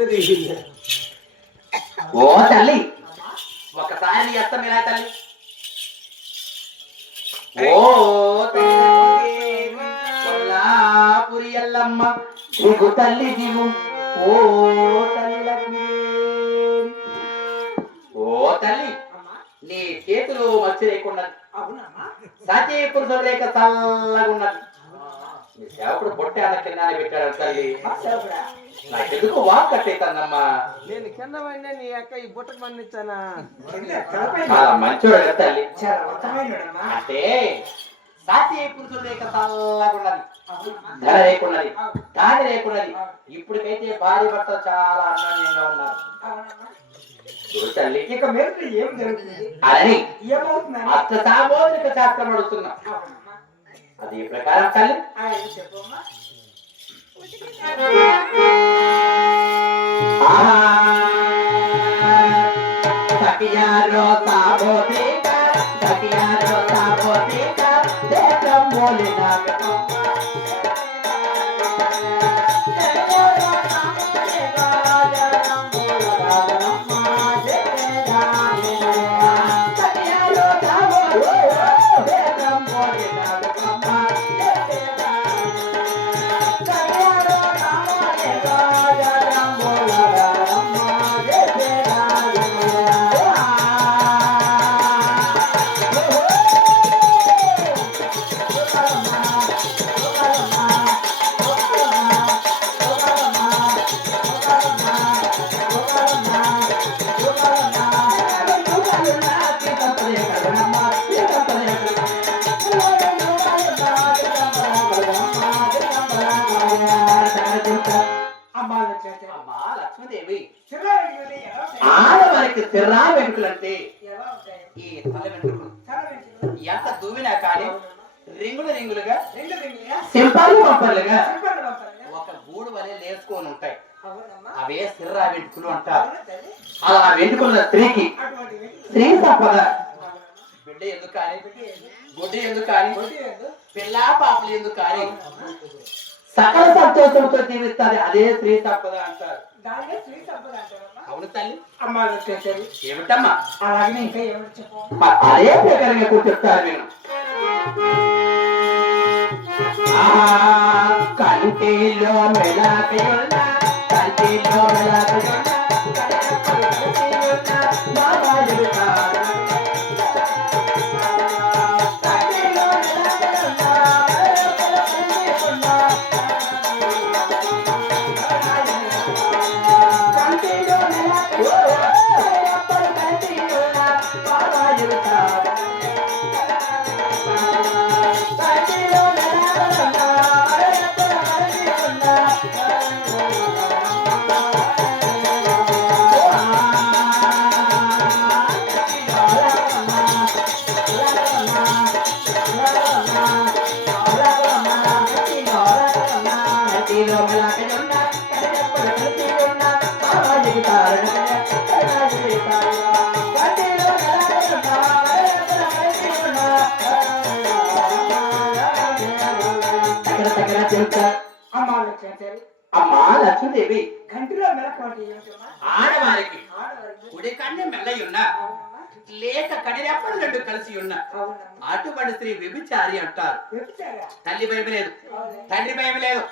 ఓ తల్లి ఒకసారి నీ అత్త మీరా తల్లి. ఓ కొల్లాపురి ఎల్లమ్మ దిగు తల్లి దిగు. ఓ తల్లి లక్ష్మి. ఓ తల్లి నీ చేతులు మచ్చి లేకున్నది, సతీ పురుషులు లేక చల్లగున్నది. నీ సేవకుడు బొట్టె అన్న కింద పెట్టాడు తల్లి. నాకెందుకు వాక్ కట్టేతానమ్మా. నేను కింద పడినా నీ అక్క ఈ బుట్టకు మన్నిచ్చానా? మంచోడు తల్లి. అంటే సాతి పురుషులు లేక చల్లగున్నది, ధర లేకున్నది, దాడి లేకున్నది. ఇప్పటికైతే భార్య భర్త చాలా అన్యోన్యంగా ఉన్నారు తల్లి. ఇక మీరు ఏం జరుగుతుంది అని ఏమవుతుంది అత్త సామోదిక శాస్త్రం అడుగుతున్నా. అది ప్రకారం తల్లి చెప్పమ్మా. సఖియారో సాబోధిక సఖియారో సాబోధిక దేశం బోలినా ఆడవారికి తిర్రా వెంట్రుకలంటే ఈ తల వెంట్రుకలు ఎంత దువ్వినా కానీ రింగులు రింగులుగా సింపాలు పంపలుగా ఒక గూడు వలె లేసుకొని ఉంటాయి. అవే సిర్రా వెంట్రుకలు అంటారు. అలా వెంట్రుకున్న స్త్రీకి స్త్రీ సంపద బిడ్డ ఎందుకు కానీ గుడ్డ ఎందుకు కానీ పిల్లా పాపలు ఎందుకు కానీ సకల సంతోషంతో జీవిస్తారు. అదే స్త్రీ సంపద అంటారు. అవును తల్లి. అమ్మా ఏమిటమ్మా అలాగే ఇంకా ఏమిటి చెప్పు. అదే ప్రకారంగా కూర్చొస్తారు నేను. కంటిలో మెలాకయున్న కంటిలో మెలాకయున్న అమ్మా లక్ష్మీదేవి కంటిలో మెలకువంటి ఆడవారికి కుడి కన్ను మెల్లయి ఉన్నా లేక కడిరెప్పలు రెండు కలిసి ఉన్నా అటువంటి స్త్రీ వ్యభిచారి అంటారు. తల్లి భయం లేదు, తండ్రి భయం లేదు,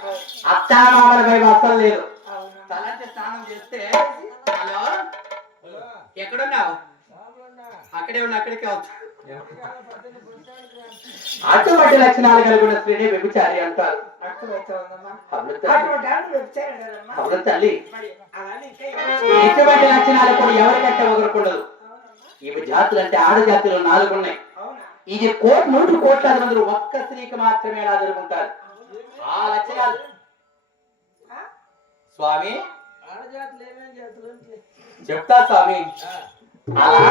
అత్తామామల భయం అస్సలు లేదు. తలంటే స్నానం చేస్తే హలో ఎక్కడున్నావు అక్కడే ఉన్నా అక్కడికే వచ్చు. అటువంటి లక్షణాలు కలిగిన స్త్రీని వ్యభిచారి అంటారు. తల్లి ఇటువంటి లక్షణాలు కూడా ఎవరికంటే వదలకూడదు. ఇవి జాతులు అంటే ఆడ జాతులు 4 ఉన్నాయి. ఇది 100 కోట్ల మంది ఒక్క స్త్రీకి మాత్రమే ఎలా జరుగుతుంటారు. ఆ లక్షణాలు స్వామి చెప్తా స్వామి. అలా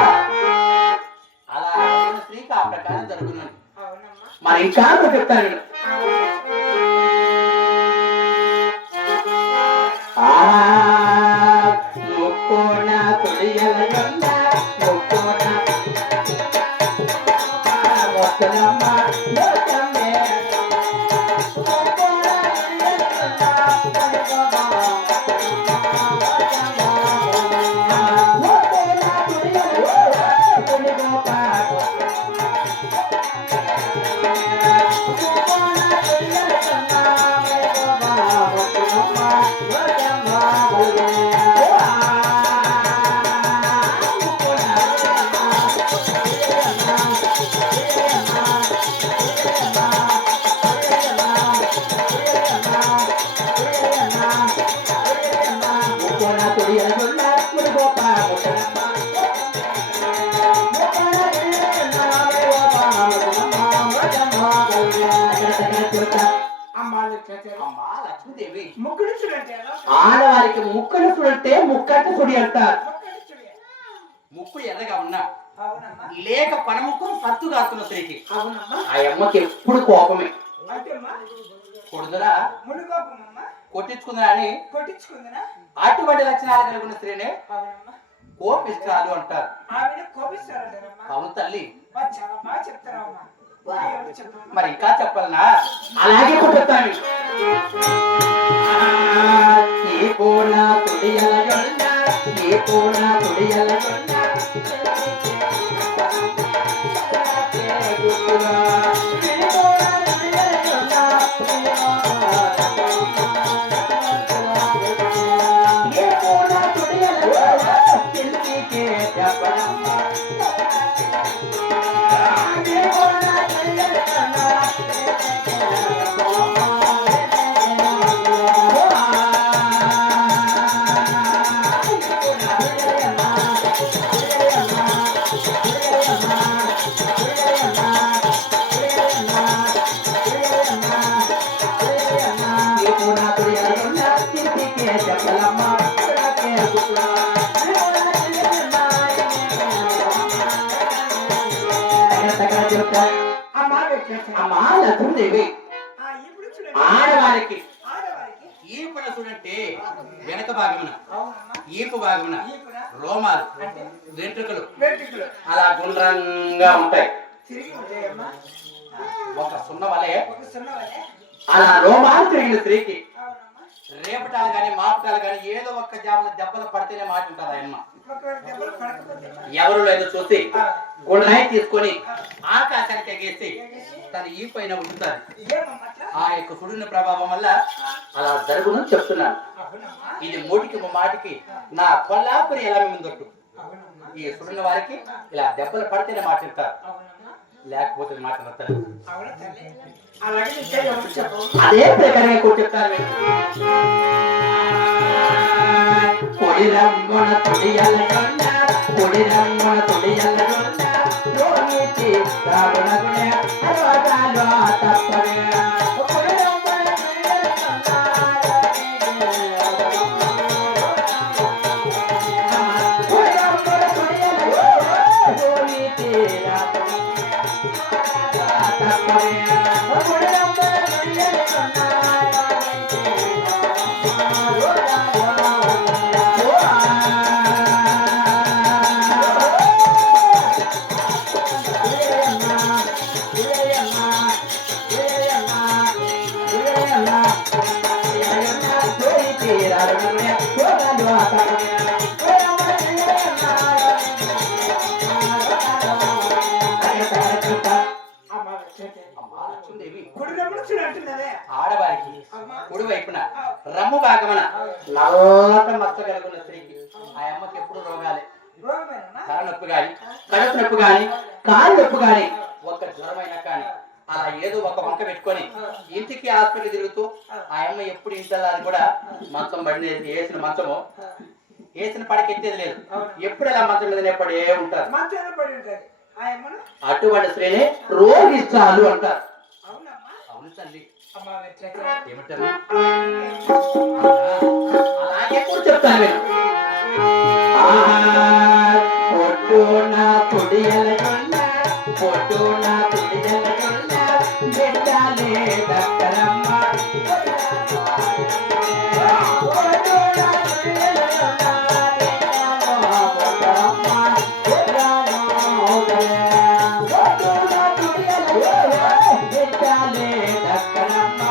అలా స్త్రీకి ఆ ప్రకారం జరుగుతుంది. మరి ఇంకా చెప్తాను. ముక్కోణ తొడియల ముక్కోణ మొత్తలమ్మ మొత్తమే ముక్కోణ అమ్మా లక్ష్మీదేవి ముక్కుడు చూడండి ఎలా ఆడవారికి ముక్కను చూడితే ముక్కట్టు సుడి అంటారు. ముక్కుడు చూడండి. ముక్కు ఎర్రగా ఉన్నా అవునమ్మా లేక పనముక్కు సత్తు కాస్తున్న స్త్రీకి అవునమ్మా ఆ అమ్మకి ఎప్పుడు కోపమే. అంటేమ్మా కొడుదరా మునుగోపమ్మా కొట్టించుకుందా అని కొట్టించుకుందినా అటువంటి లక్షణాలు కలిగి ఉన్న స్త్రీనే అవునమ్మా కోపిష్టాలు అంటారు. ఆవిడ కోపిస్తారంటారమ్మా అవును తల్లి. చాలా బాగా చెప్తారమ్మా ఎవరు చెప్పమ్మా మరి ఇంకా చెప్పాలనా? అలాగే కొట్టుతాను. ఈ పూల తుడియల గొల్ల, ఈ పూల తుడియల గొల్ల, అమ్మా పెట్టేసి అమ్మా లక్ష్మీదేవి ఇప్పుడు చూడండి ఆడవారికి ఆడవారికి ఈపున చూడంటే వెనక భాగమున అవునమ్మా ఈపు భాగమున ఈ కూడా రోమాలు అంటే వెంట్రుకలు వెంట్రుకలు అలా గుండ్రంగా ఉంటాయి. తిరిగి ఉంటాయమ్మా ఒక సున్న వలె ఒక సున్న వలె అలా రోమాలు తిరిగిన స్త్రీకి అవునమ్మా రేపటాలు గాని మాపటాలు గాని ఏదో ఒక్క జాబుల దెబ్బలు పడితేనే మాట ఉంటుంది ఆయమ్మ. ఒకవేళ దెబ్బలు పడకపోతే ఎవరు లేదో చూసి ఆ, గుండ్రాయి తీసుకొని ఆకాశానికి ఎగేసి తన ఈ పైన ఉంచుతారు. ఏమమ్మా అట్లా ఆ యొక్క సుడిన ప్రభావం వల్ల అలా జరుగును చెప్తున్నాను. అవునమ్మా ఇది మూటికి మాటికి నా కొల్లాపురి ఎలా ముందొట్టు. అవునమ్మా ఈ సుడిన వారికి ఇలా దెబ్బలు పడితేనే మాట్లాడతారు, అవునమ్మా లేకపోతే మాట్లాడతారు. అవునా తల్లి అలాగే ఇంకా ఎవరు చెప్పు అదే ప్రకారంగా కూడా చెప్తారు. కొడిరమ్మన తొడియల గొల్ల, కొడిరమ్మన తొడియల గొల్ల, లోనికి రావణ గుణ అరవటాలు తప్పనే. కొడిరమ్మన తొడియల కొడిరమ్మన తొడియల గొల్ల, లోనికి రావణ తప్పనే. కొడిరమ్మన తొడియల అమ్మా పెట్టేసి అమ్మా లక్ష్మీదేవి కుడి రమ్మని చూడు అంటున్నదే ఆడవారికి అమ్మా కుడి వైపున రమ్ము భాగమున నల్లట మచ్చ కలుగున్న స్త్రీకి ఆ అమ్మకి ఎప్పుడు రోగాలే. రోగమేనమ్మా తల నొప్పి గాని, కడుపు నొప్పి గాని, కాలు నొప్పి గాని, ఒక్క జ్వరమైనా కానీ అలా ఏదో ఒక వంక పెట్టుకొని ఇంటికి హాస్పిటల్ తిరుగుతూ ఆ అమ్మ ఎప్పుడు ఇంటల్లాని కూడా మంచం బండి వేసిన మంచము వేసిన పడకెత్తేది లేదు. ఎప్పుడు ఇలా మంచం మీద పడే ఉంటారు. మంచాన పడి ఉంటది ఆ అమ్మను అటువంటి స్త్రీని రోగిష్టాలు అంటారు. అవునమ్మా అవును తల్లి. అమ్మా పెట్టేసి ఏమంటారు? అలాగే కూడా చెప్తాను నేను. పొట్టున పొడియల గొల్ల, పొట్టున పొడియల గొల్ల, బిడ్డలే దక్కరమ్మ. పొట్టున పొడియల గొల్ల, దక్కరమ్మ, పొట్టున పొడియల గొల్ల, బిడ్డలే దక్కరమ్మ.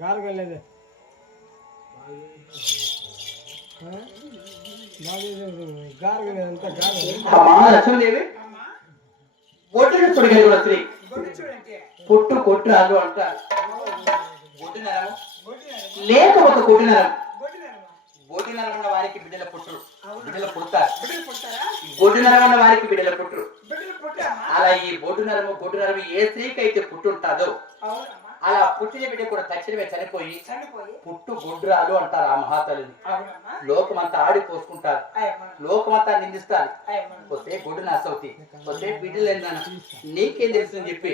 గారగలేదు గారగలేదంతా గారగలేదు అమ్మా లక్ష్మీదేవి అమ్మా బొట్టును చూడగలి కూడా స్త్రీ గొడ్డు చూడండి పుట్టు కొట్టురాలు అంటారు బొట్టు నరము గొడ్డు నరమా లేక ఒక కొట్టు నరం గొడ్డు నరమా బొట్టు నరం ఉన్న వారికి బిడ్డల పుట్టురు బిడ్డల పుడతారు బిడ్డలు పుట్టారా బొట్టు నరం ఉన్న వారికి బిడ్డల పుట్టురు బిడ్డలు పుట్టామా అలా ఈ బొట్టు నరము ఏ స్త్రీకి అయితే పుట్టుంటాదో అవునమ్మా అలా పుట్టిన బిడ్డ కూడా తక్షణమే చనిపోయి చనిపోయి పుట్టు గొడ్రాలు అంటారు ఆ మహాతల్లిని అవునమ్మా లోకమంతా ఆడిపోసుకుంటారు అయ్యమ్మా లోకమంతా నిందిస్తారు అయ్యమ్మా వస్తే గొడ్డు నాసవుతి వస్తే బిడ్డలు ఏందన నీకేం తెలుసుని చెప్పి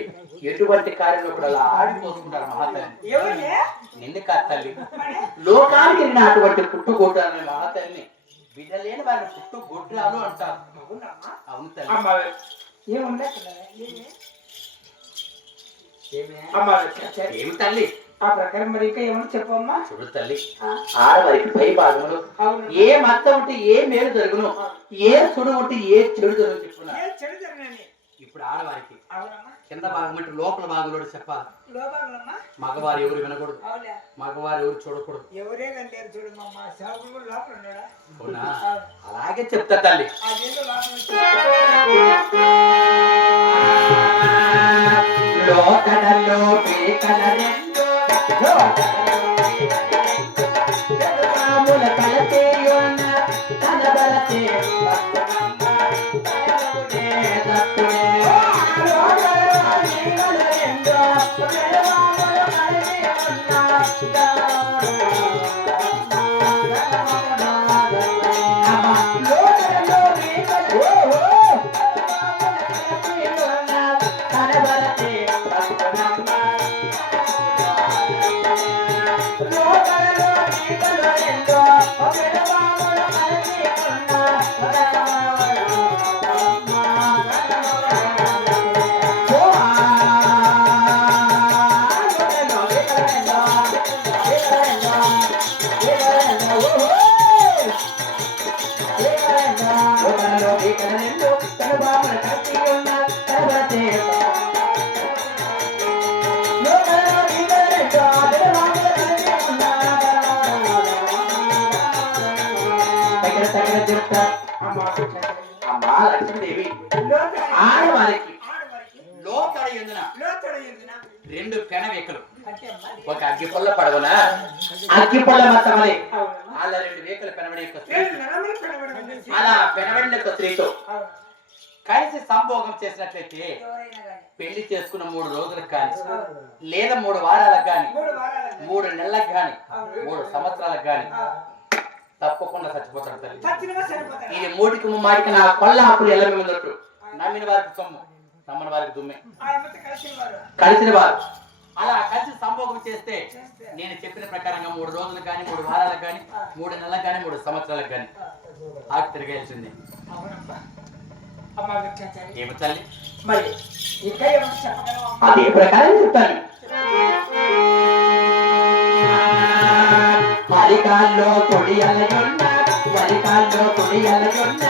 ఎటువంటి కార్యంలో కూడా అలా ఆడిపోసుకుంటారు మహాతల్లిని ఎవరే నిన్ను కాదు తల్లి లోకానికి వెళ్ళిన అటువంటి పుట్టు గొడ్రాలు అనే మహాతల్లిని బిడ్డ లేని వారిని పుట్టు గొడ్రాలు అంటారు అవునమ్మా అవును తల్లి అమ్మా ఏముండే అమ్మా ఏమి తల్లి ఆ ప్రకారం మరి ఇంకా ఏమన్నా చెప్పమ్మా చూడు తల్లి ఆడవారికి పై భాగంలో అవును ఏ మత్త ఉంటే ఏ మేలు జరుగును ఏ సుడు ఉంటే ఏ చెడు జరుగు చెప్పున్నా ఏ చెడు జరగని ఇప్పుడు ఆడవారికి అవునమ్మా కింద భాగం అంటే లోపల భాగంలో చెప్పాలి లోపలమ్మా మగవారు ఎవరు వినకూడదు అవులే మగవారు ఎవరు చూడకూడదు ఎవరే కంటారు చూడమ్మా సాగులు కూడా లోపల ఉన్నాడా అవునా అలాగే చెప్తా తల్లి అదేదో లోపల లోకడలో పీకల రెండు రాముల తలచేయున్న కనబలతే అమ్మా లక్ష్మీదేవి ఆడవారికి లోతడ ఎందున రెండు పెనవేకలు ఒక అగ్గిపుల్ల పడవన అగ్గిపుల్ల మతమలే అలా రెండు వేకలు పెనబడి అలా పెనబడిన స్త్రీతో కలిసి సంభోగం చేసినట్లయితే పెళ్లి చేసుకున్న 3 రోజులకు కానీ లేదా 3 వారాలకు కానీ 3 నెలలకు కానీ 3 సంవత్సరాలకు కానీ తప్పకుండా చచ్చిపోతాడు తల్లి ఇది 3కి 3 నా కొల్ల అప్పులు ఎలా మిందొట్టు నమ్మిన వారికి సొమ్ము నమ్మని వారికి దుమ్మే కలిసిన వారు అలా కలిసి సంభోగం చేస్తే నేను చెప్పిన ప్రకారంగా 3 రోజులకు కానీ 3 వారాలకు కానీ 3 నెలలకు కానీ 3 సంవత్సరాలకు కానీ ఆకు తిరగాల్సింది ఏమి తల్లి మరి ఇంకా ఏమన్నా చెప్పగలవా అదే ప్రకారం చెప్తాను వరికాల్లో కొడియలయున్న వరికాల్లో కొడియలయున్న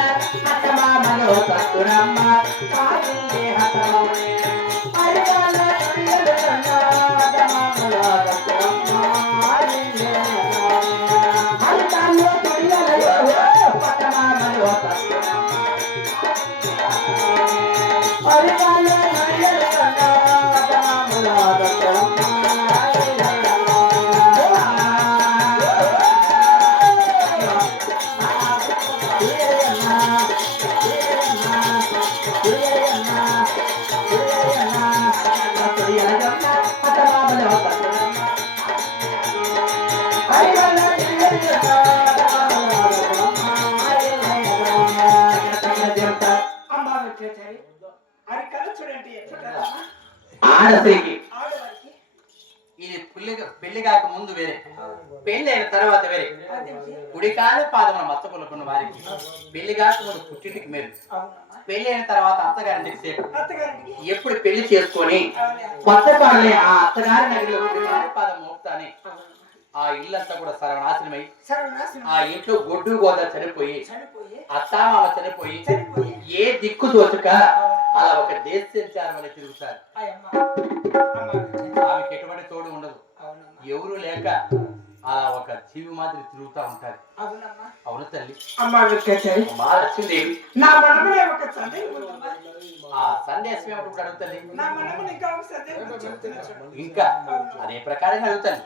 అత్తమామలో తత్తురమ్మ పాలిల్లే హతమౌనే వరికాల్లో కొడియలయున్న అత్తమామలో తత్తురమ్మ పాలిల్లే వరికాల్లో కొడియలయున్న అత్తమామలో తత్తురమ్మ వరికాల్లో కొడియలయున్న అత్తమామలో తత్తురమ్మ ఆడస్త్రీకి ఇది పెళ్లి కాక ముందు వేరే పెళ్లి అయిన తర్వాత వేరే కుడికాల పాదమున మచ్చపులుకున్న వారికి పెళ్లి కాక ముందు పుట్టింటికి మేలు పెళ్లి అయిన తర్వాత అత్తగారింటికి సేపు ఎప్పుడు పెళ్లి చేసుకొని కొత్త కాడలే ఆ అత్తగారి నగరిలో కుడికాల పాదం మోపుతానే ఆ ఇల్లంతా కూడా సర్వనాశనమై ఆ ఇంట్లో గొడ్డు గోద చనిపోయి అత్తామామ చనిపోయి ఏ దిక్కు తోచుక అలా ఒక దేశం అని తిరుగుతారు. ఆమెకి ఎటువంటి తోడు ఉండదు, ఎవరు లేక అలా ఒక జీవి మాదిరి తిరుగుతా ఉంటారు. అవును తల్లి. అమ్మా లక్ష్మీదేవి, నా మనమనే ఒక సందేహం ఉందమ్మా. ఆ సందేశం ఏమిటి అడుగుతాను? నా మనమని ఇంకా ఒక సందేహం చెప్తున్నాను. ఇంకా అదే ప్రకారంగా అడుగుతాను.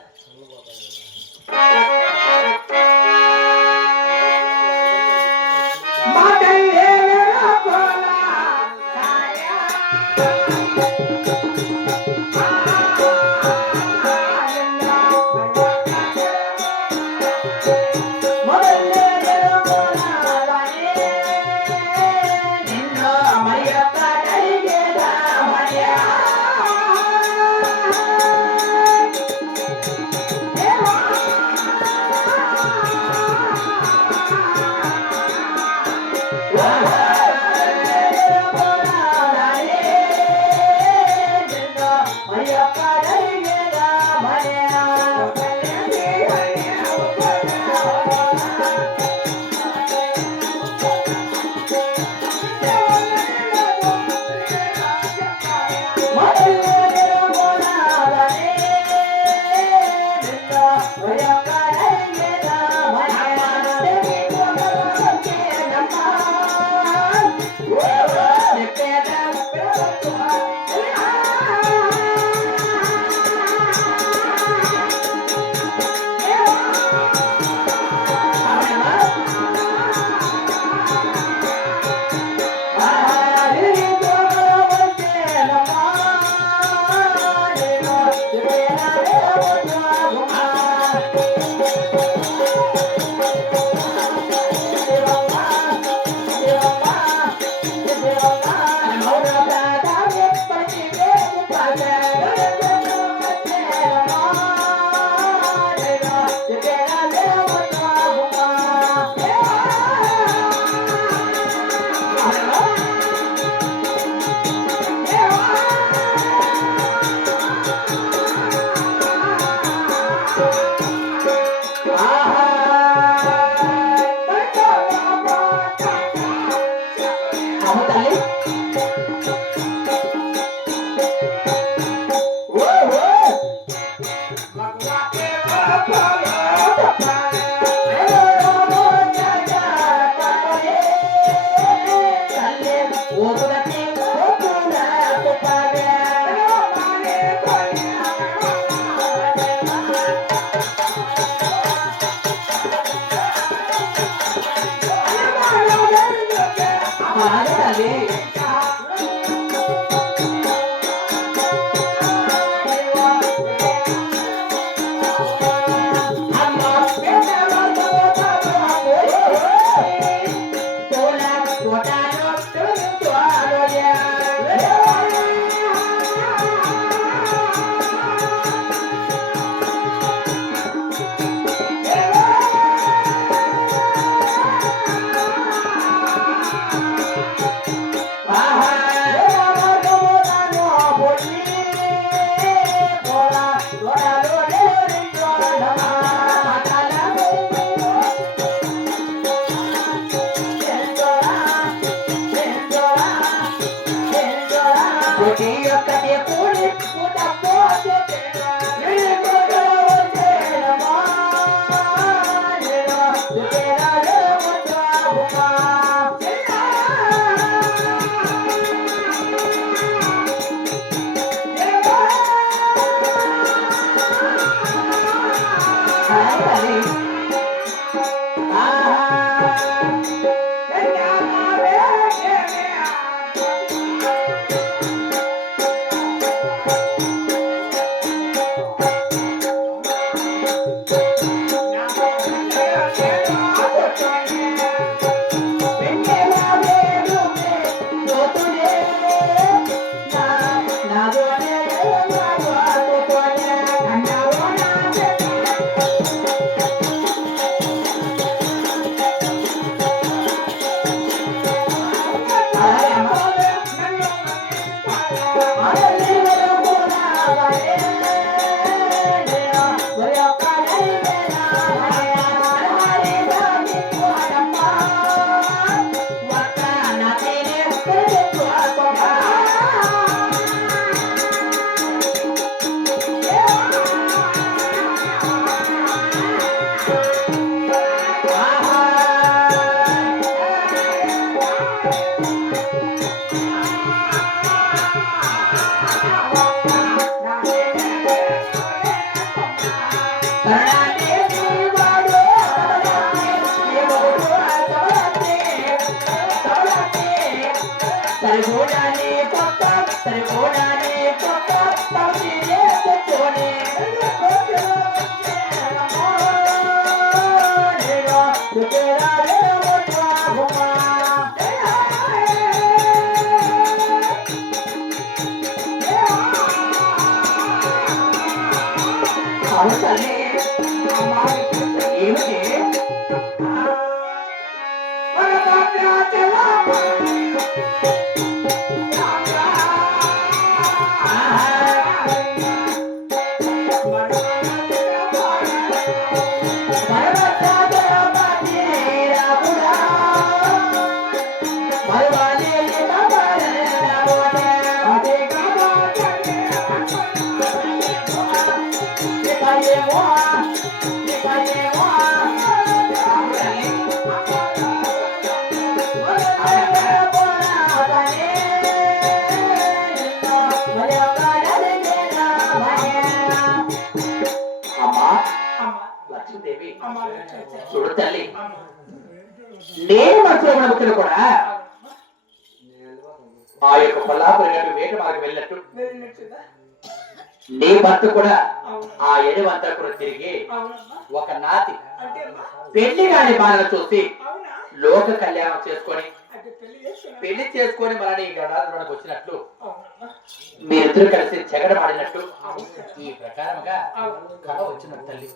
సరిపోడాని పక్క సరిపోడాని పక్క తమిళే తెచ్చుని ఏమిటి లక్ష్మీదేవి చూడు తల్లి నేను మనసులో ఉన్న ముఖ్యులు కూడా ఆ యొక్క కొల్లాపురి గారి వేట మార్గం వెళ్ళినట్టు నీ భర్త కూడా ఆ ఎడవంతా కూడా తిరిగి ఒక నాతి పెళ్లి కాని బాధ చూసి లోక కళ్యాణం చేసుకొని పెళ్లి చేసుకొని మళ్ళీ ఈ గణాలు మనకు వచ్చినట్లు మీరిద్దరు కలిసి జగడమాడినట్టు ఈ ప్రకారంగా కళ వచ్చిన తల్లి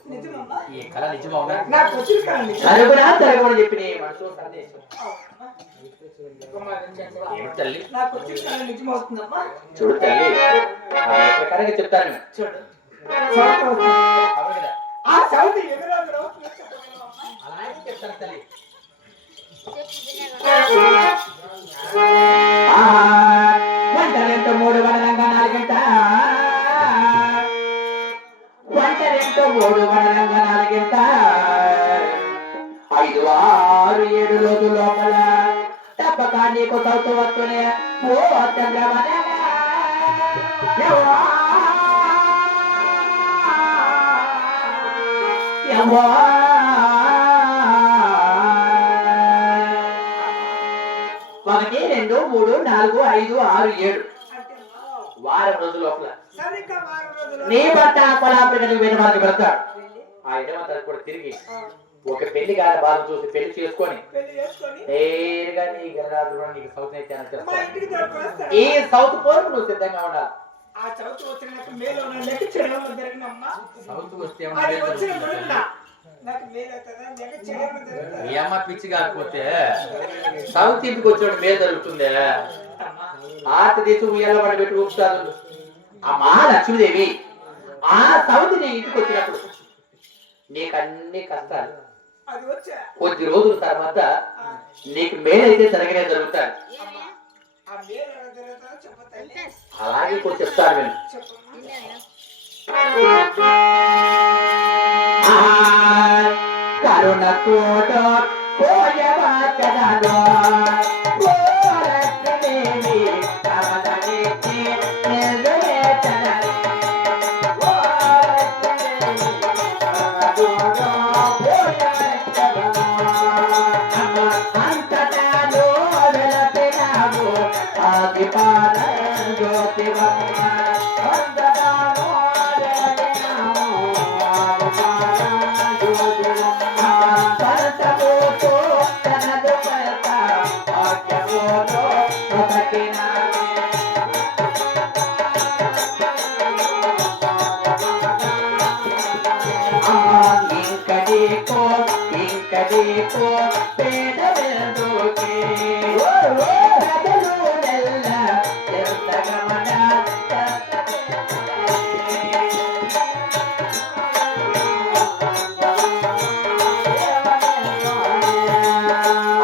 ఈ కళ నిజమవునా జరుగునా జరగమని చెప్పి నీ మనసు సందేశం ఏమిటి తల్లి చూడు తల్లి అదే ప్రకారంగా చెప్తాను అవును కదా అలాగే చెప్తాను తల్లి వంటరెంటో 3 వడరంగా 4 గంట వంటరెంటో 3 వడరంగా 4 గంట 5, 6, 7 రోజుల లోపల తప్పక నీకు సౌతు వస్తూనే ఓ చంద్రమనగా ఒకటి 2, 3, 4, 5, 6, 7 వారం రోజుల లోపల నీ భర్త కొలాపురికి వేట మార్గం పెడతాడు ఆ ఎడమంతా కూడా తిరిగి ఒక పెళ్లి గారి బాధ చూసి పెళ్లి చేసుకొని నేరుగా నీ గణరాజు నీకు సౌత్ చేస్తాను ఈ సౌత్ పోరు నువ్వు సిద్ధంగా ఉండాలి సౌత్ వస్తే మీ అమ్మ పిచ్చి కాకపోతే సౌత్ ఇంటికి వచ్చినప్పుడు మేలు జరుగుతుంది ఆట తీసి ఉయ్యాల పడి పెట్టి ఊపుతారు ఆ మా లక్ష్మీదేవి ఆ సౌత్ నీ ఇంటికి వచ్చినప్పుడు నీకు అన్ని కష్టాలు కొద్ది రోజుల తర్వాత నీకు మేలైతే జరగనే జరుగుతాయి అలాగే కూడా చెప్తాను నేను కరుణ తోట పోయవాచనలో లక్ష్మీదేవి కమలనిచ్చి నిర్వేచనలో అంతటాలో వెలపినావు ఆదిపాల జ్యోతివమ్మ అంతటాలో వెలపినావు ఆదిపాల జ్యోతివమ్మ పరసపోతూ తనదు పరత వాక్యమోలో ఒకటినావే ఇంకడీకో పేద వెందుకే ప్రజలు నెల్ల ఎంతగమన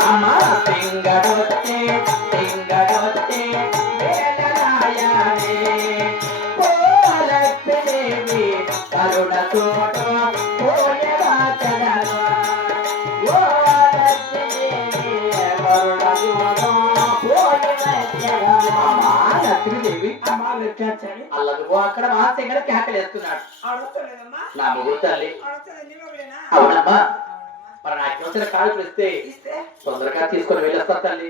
అమ్మా సింగడొత్తే వేదనాయనే ఓ లక్ష్మీదేవి కరుణ తోట అల్లదుగో అక్కడ మా సింగడ కేకలేస్తున్నాడు నా మొగుడు తల్లి అవునమ్మా మరి నాకు వచ్చిన కాళ్ళు ఇస్తే తొందరగా తీసుకొని వెళ్ళొస్తా తల్లి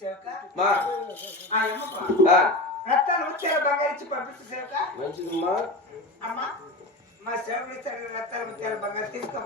సేవక మా ఆ అమ్మకు ఆ, రత్నాలు ముత్యాలు బంగారు ఇచ్చి పంపించు సేవక మంచిదమ్మా అమ్మా మా సేవకులు ఇస్తారు రత్నాలు ముత్యాలు బంగారు తీసుకో